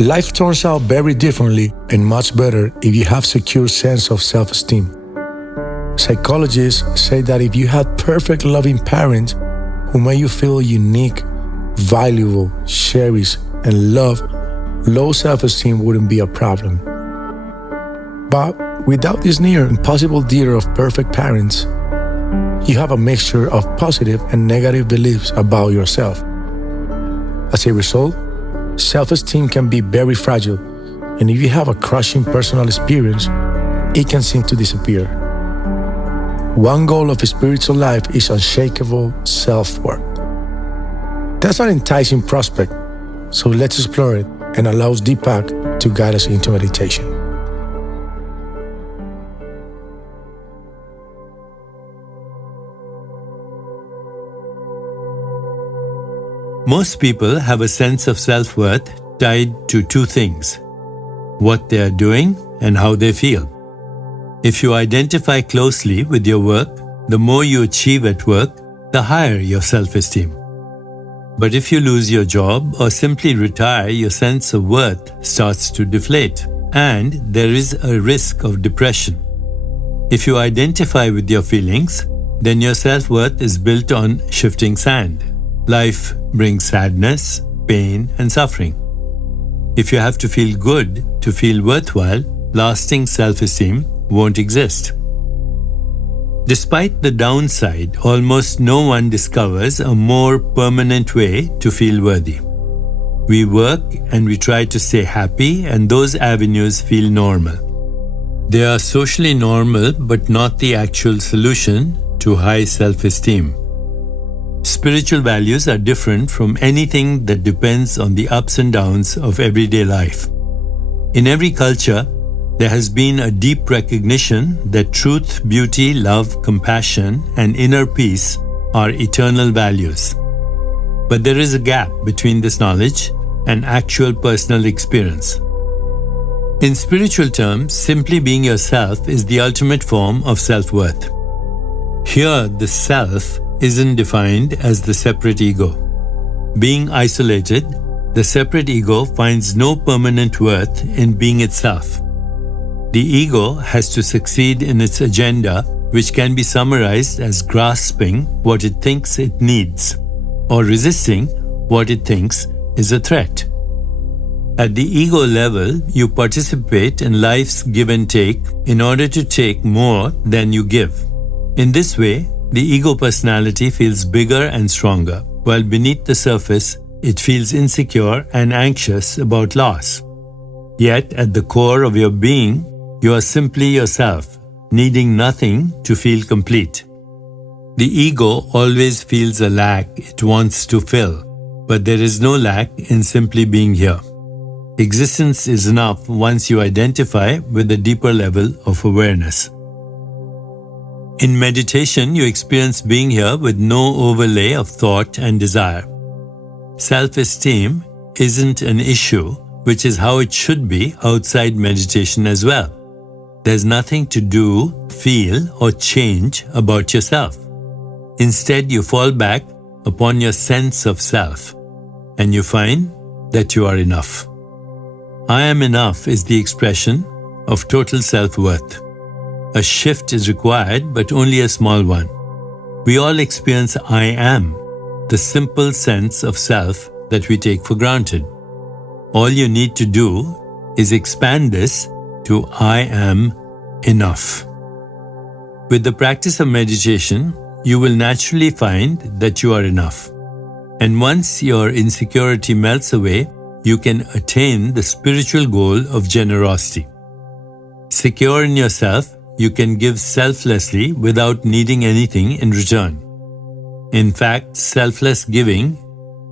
Life turns out very differently and much better if you have secure sense of self-esteem. Psychologists say that if you had perfect loving parents who made you feel unique, valuable, cherished, and loved, low self-esteem wouldn't be a problem. But without this near impossible deal of perfect parents, you have a mixture of positive and negative beliefs about yourself. As a result, self-esteem can be very fragile, and if you have a crushing personal experience, it can seem to disappear. One goal of a spiritual life is unshakable self-worth. That's an enticing prospect, so let's explore it and allow Deepak to guide us into meditation. Most people have a sense of self-worth tied to two things: what they are doing and how they feel. If you identify closely with your work, the more you achieve at work, the higher your self-esteem. But if you lose your job or simply retire, your sense of worth starts to deflate, and there is a risk of depression. If you identify with your feelings, then your self-worth is built on shifting sand. Life brings sadness, pain, and suffering. If you have to feel good to feel worthwhile, lasting self-esteem won't exist. Despite the downside, almost no one discovers a more permanent way to feel worthy. We work and we try to stay happy, and those avenues feel normal. They are socially normal, but not the actual solution to high self-esteem. Spiritual values are different from anything that depends on the ups and downs of everyday life. In every culture, there has been a deep recognition that truth, beauty, love, compassion, and inner peace are eternal values. But there is a gap between this knowledge and actual personal experience. In spiritual terms, simply being yourself is the ultimate form of self-worth. Here, the self isn't defined as the separate ego. Being isolated, the separate ego finds no permanent worth in being itself. The ego has to succeed in its agenda, which can be summarized as grasping what it thinks it needs, or resisting what it thinks is a threat. At the ego level, you participate in life's give and take in order to take more than you give. In this way, the ego personality feels bigger and stronger, while beneath the surface, it feels insecure and anxious about loss. Yet, at the core of your being, you are simply yourself, needing nothing to feel complete. The ego always feels a lack it wants to fill, but there is no lack in simply being here. Existence is enough once you identify with a deeper level of awareness. In meditation, you experience being here with no overlay of thought and desire. Self-esteem isn't an issue, which is how it should be outside meditation as well. There's nothing to do, feel, or change about yourself. Instead, you fall back upon your sense of self, and you find that you are enough. I am enough is the expression of total self-worth. A shift is required, but only a small one. We all experience I am, the simple sense of self that we take for granted. All you need to do is expand this to I am enough. With the practice of meditation, you will naturally find that you are enough. And once your insecurity melts away, you can attain the spiritual goal of generosity. Secure in yourself, you can give selflessly without needing anything in return. In fact, selfless giving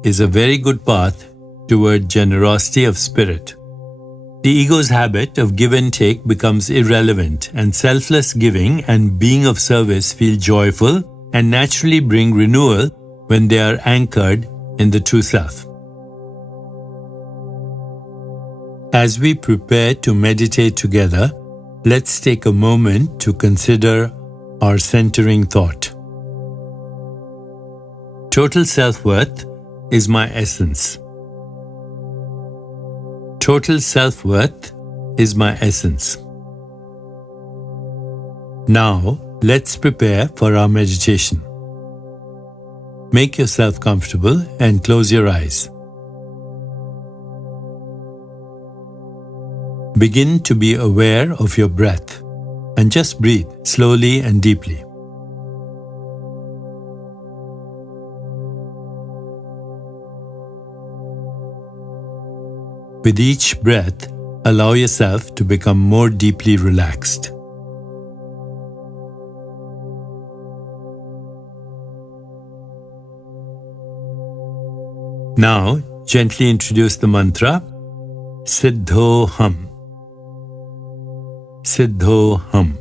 is a very good path toward generosity of spirit. The ego's habit of give and take becomes irrelevant, and selfless giving and being of service feel joyful and naturally bring renewal when they are anchored in the true self. As we prepare to meditate together, let's take a moment to consider our centering thought. Total self-worth is my essence. Total self-worth is my essence. Now, let's prepare for our meditation. Make yourself comfortable and close your eyes. Begin to be aware of your breath and just breathe slowly and deeply. With each breath, allow yourself to become more deeply relaxed. Now, gently introduce the mantra Siddhoham. Siddhoham.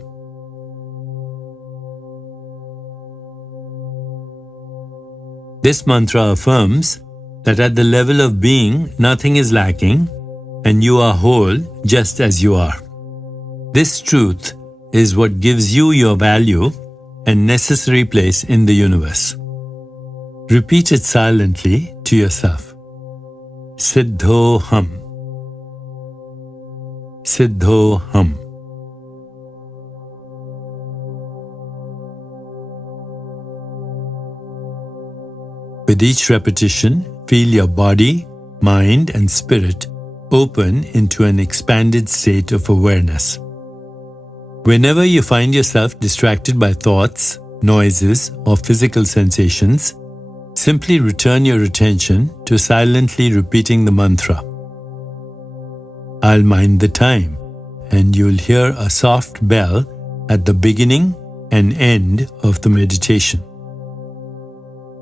This mantra affirms that at the level of being, nothing is lacking and you are whole just as you are. This truth is what gives you your value and necessary place in the universe. Repeat it silently to yourself. Siddhoham. Siddhoham. With each repetition, feel your body, mind, and spirit open into an expanded state of awareness. Whenever you find yourself distracted by thoughts, noises, or physical sensations, simply return your attention to silently repeating the mantra. I'll mind the time, and you'll hear a soft bell at the beginning and end of the meditation.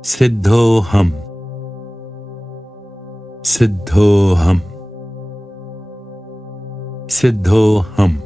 Siddhoham. Siddhoham. Siddhoham.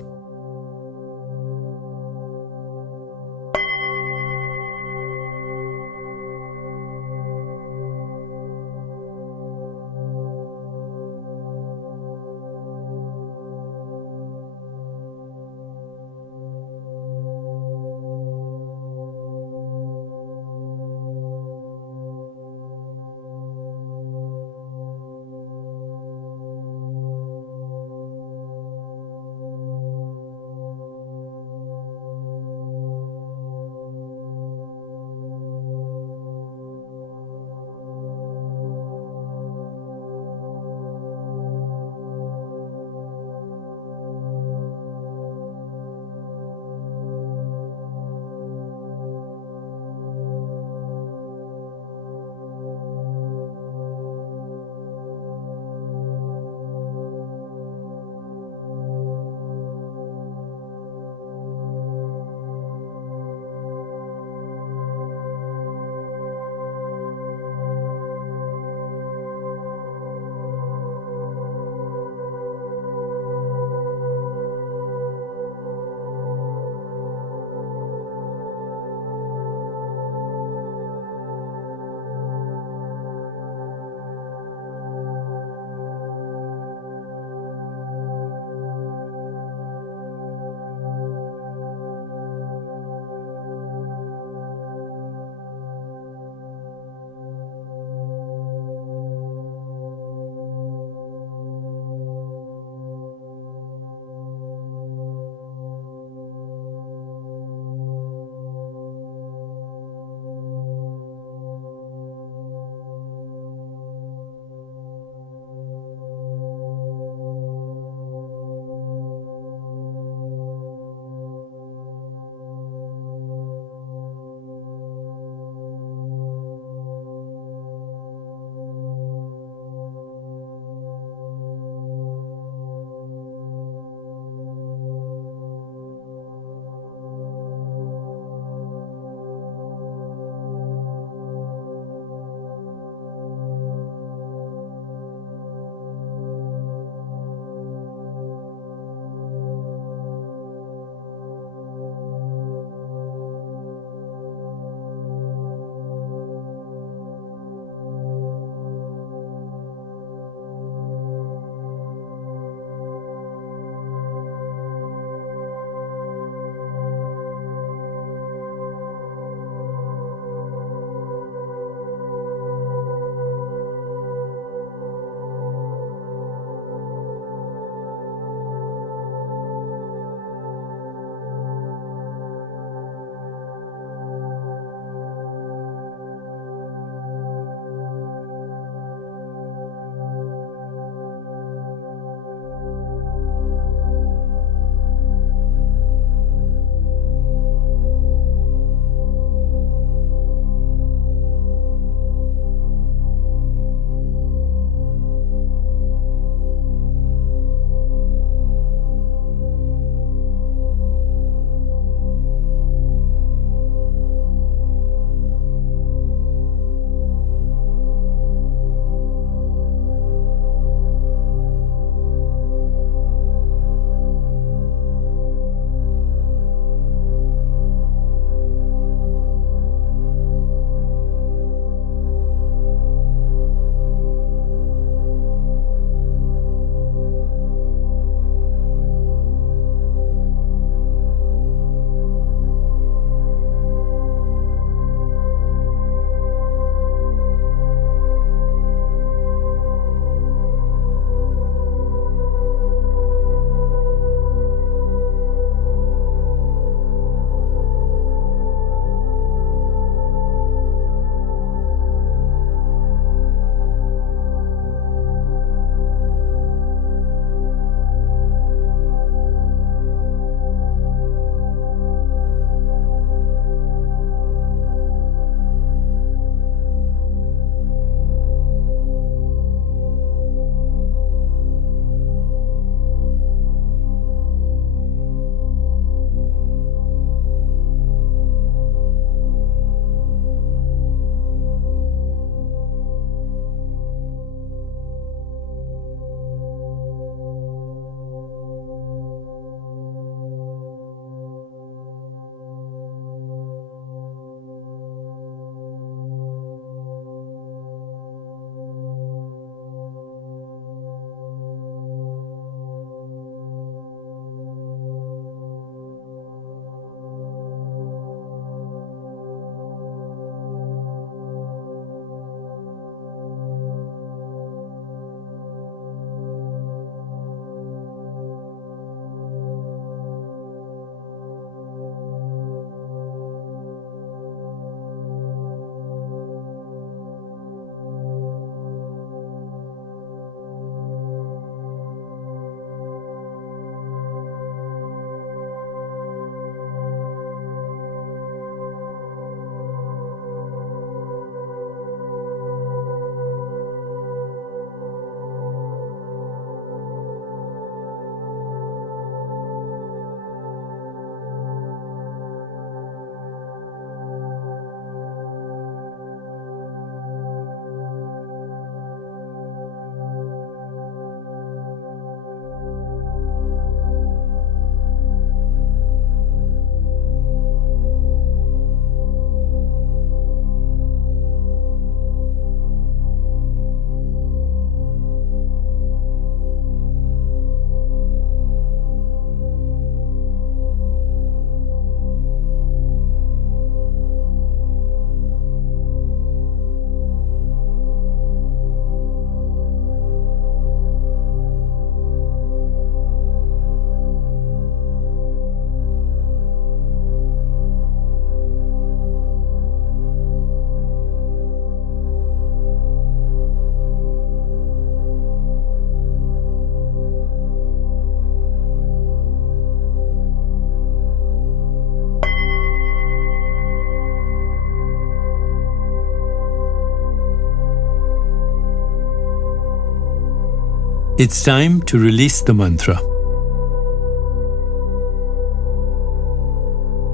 It's time to release the mantra.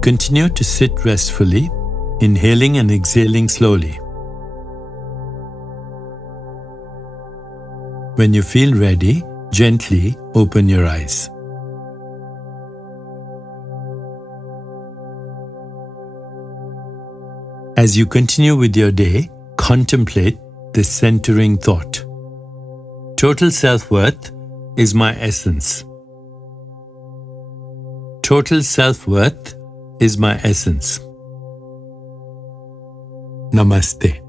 Continue to sit restfully, inhaling and exhaling slowly. When you feel ready, gently open your eyes. As you continue with your day, contemplate this centering thought. Total self-worth is my essence. Total self-worth is my essence. Namaste.